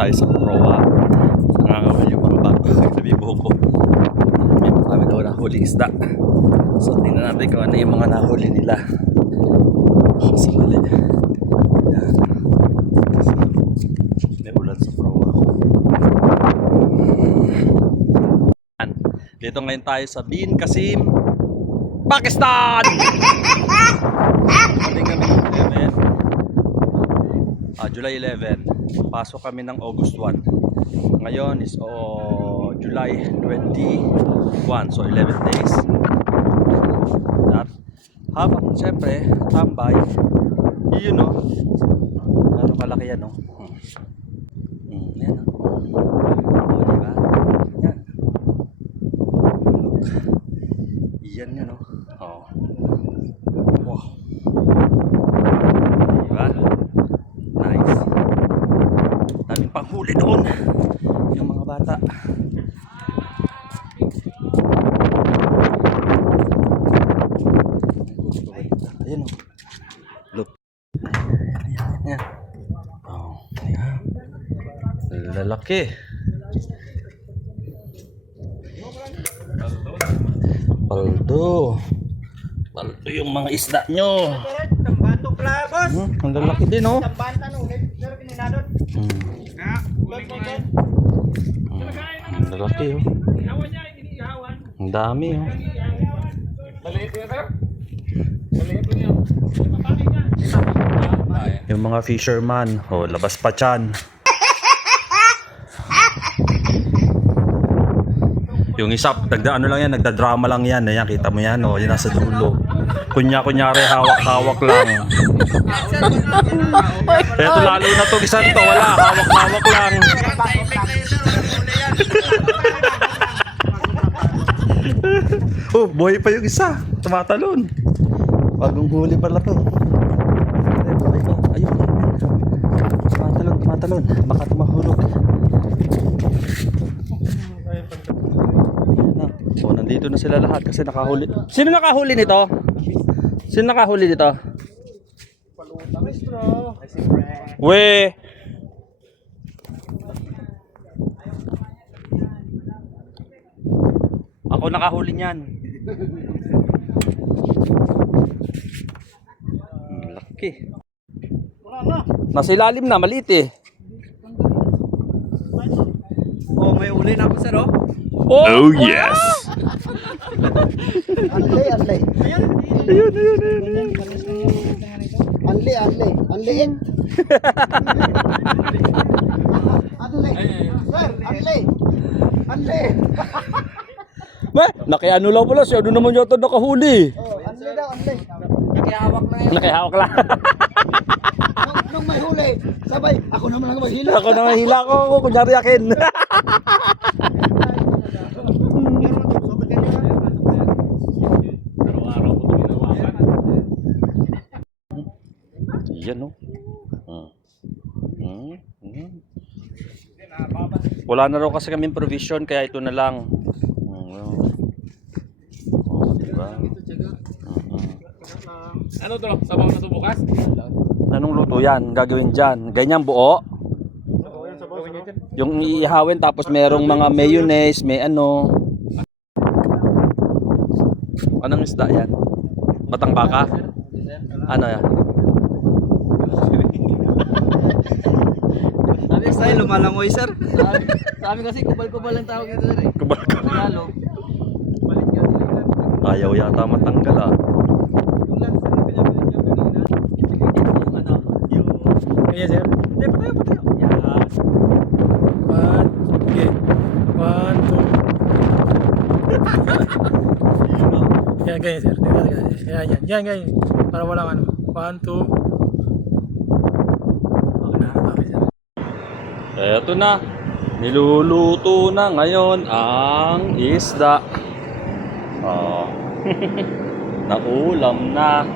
tayo sa proa. Nangangawal yung mga bago sa bibuho ko. May kami daw nahuling isda. So tingnan natin kung ano yung mga nahuli nila. Sakali. Yan. May ulan sa proa. Dito ngayon tayo sa Bin Qasim, Pakistan! Ating kami ng 11, July 11. Pasok kami ng August 1. Ngayon is July 21, so 11 days. At habang siyempre tambay, yun o, ano kalaki yan o. Yan o. O diba? Yan. Look. Yan yan o. Oh. Wow. Diba? Nice. Daming panghuli doon. Yung mga bata. Ayan o. Look. Ayan. Oh. Ayan. Lalaki. Paldo. Paldo yung mga isda nyo. Ang lalaki din oh. Ang lalaki oh. Ang dami oh. Yung mga fisherman, oh, labas pa tiyan. Yung isa, ano lang yan, nagda-drama lang yan. Ayan, kita mo yan, oh, yun nasa dulo. Kunyari, hawak-hawak lang. Eto lalo na itong isa nito, wala, hawak-hawak lang. Oh, buhay pa yung isa, tumatalon. Bagong huli pala to. Buhay pa, ayun. Tumatalon, baka tumahulog. So nandito na sila lahat kasi nakahuli. Sino nakahuli nito? Sino nakahuli nito? We. Ako nakahuli niyan. Laki. Nasa ilalim na, maliit eh. Oh, may uli na ako sir oh. Oh yes. Anli. Ayun. Anli. Anliin. Sir, anli. Nakiano lang pala siya. Ano naman yata nakahuli? Oh, anli daw, anli. Nakihawak lang. Nung may huli, sabay, ako naman ang maghila. Ako na mahila ko. Kunyari akin. Yan no. Wala na raw kasi kaming provision kaya ito na lang. Diba? Ano to? Sabaw na to bukas? Anong luto yan? Gagawin dyan? Ganyan buo? Yung iihawin tapos merong mga mayonnaise, may ano. Anong isda yan? Batang baka? Ano yan? Sabi sa lumalangoy sir. Sabi kasi kubal-kubal ang tawag dito sir eh. Kubal. Ayaw yata matanggal ah. Iya sir. Hindi, patayo. Yan. Okay. 1, 2. Yan, ganyan sir. Yan, ganyan. Para walang ano. 1, 2. Okay sir. Eto na. Niluluto na ngayon ang isda. Oh. Naulam na.